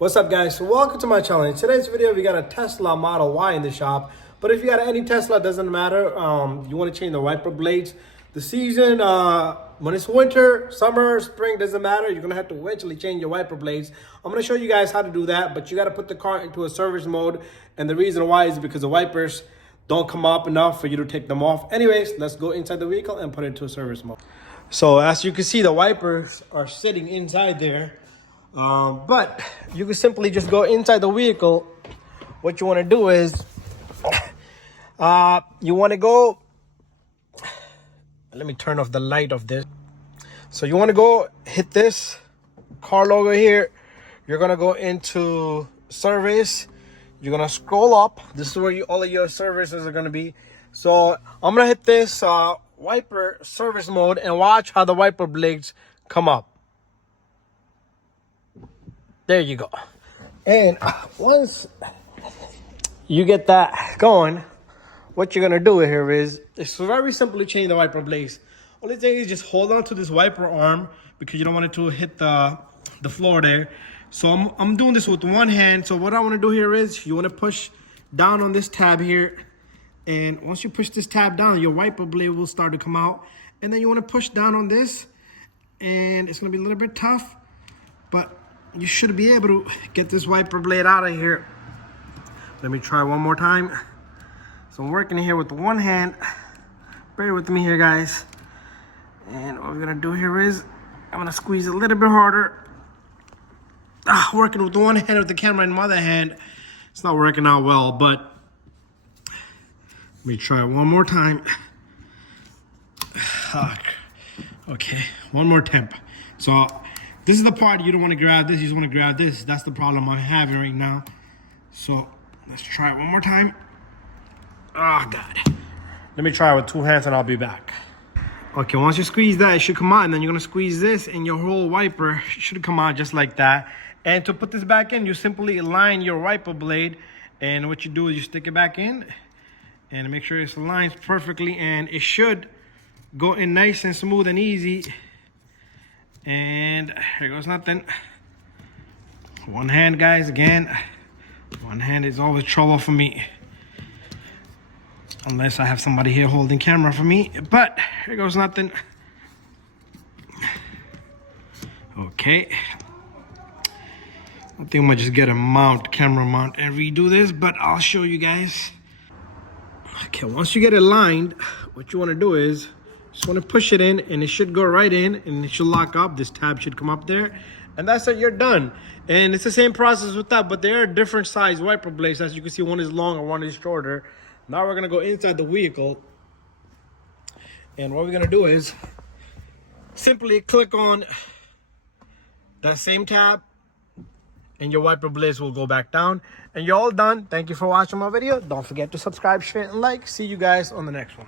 What's up, guys? So welcome to my channel. In today's video, we got a Tesla Model Y in the shop. But if you got any Tesla, it doesn't matter. You want to change the wiper blades. The season, when it's winter, summer, spring, doesn't matter. You're going to have to eventually change your wiper blades. I'm going to show you guys how to do that. But you got to put the car into a service mode. And the reason why is because the wipers don't come up enough for you to take them off. Anyways, let's go inside the vehicle and put it into a service mode. So as you can see, the wipers are sitting inside there. But you can simply just go inside the vehicle. What you want to do is you want to go, let me turn off the light of this. So you want to go hit this car logo here. You're going to go into service. You're going to scroll up. This is where all of your services are going to be. So I'm going to hit this wiper service mode and watch how the wiper blades come up. There you go. And once you get that going, what you're gonna do here is, it's very simple to change the wiper blades. Only thing is just hold on to this wiper arm because you don't want it to hit the floor there. So I'm doing this with one hand. So what I want to do here is you want to push down on this tab here. And once you push this tab down, your wiper blade will start to come out. And then you want to push down on this. And it's going to be a little bit tough, but you should be able to get this wiper blade out of here. Let me try one more time. So I'm working here with one hand. Bear with me here, guys. And what we're gonna do here is I'm gonna squeeze a little bit harder. Working with one hand with the camera in my other hand, it's not working out well, but let me try one more time. Okay, one more temp. So this is the part you don't want to grab this, you just want to grab this. That's the problem I'm having right now. So let's try it one more time. Oh God. Let me try it with two hands and I'll be back. Okay, once you squeeze that, it should come out, and then you're gonna squeeze this and your whole wiper should come out just like that. And to put this back in, you simply align your wiper blade, and what you do is you stick it back in and make sure it's aligned perfectly, and it should go in nice and smooth and easy. And here goes nothing. One hand, guys, again. One hand is always trouble for me, unless I have somebody here holding camera for me. But here goes nothing. Okay. I think I'm gonna just get a camera mount and redo this, but I'll show you guys. Okay, once you get it lined, what you want to do is just want to push it in, and it should go right in, and it should lock up. This tab should come up there, and that's it. You're done. And it's the same process with that, but there are different size wiper blades. As you can see, one is longer, one is shorter. Now we're gonna go inside the vehicle, and what we're gonna do is simply click on that same tab, and your wiper blades will go back down, and you're all done. Thank you for watching my video. Don't forget to subscribe, share, and like. See you guys on the next one.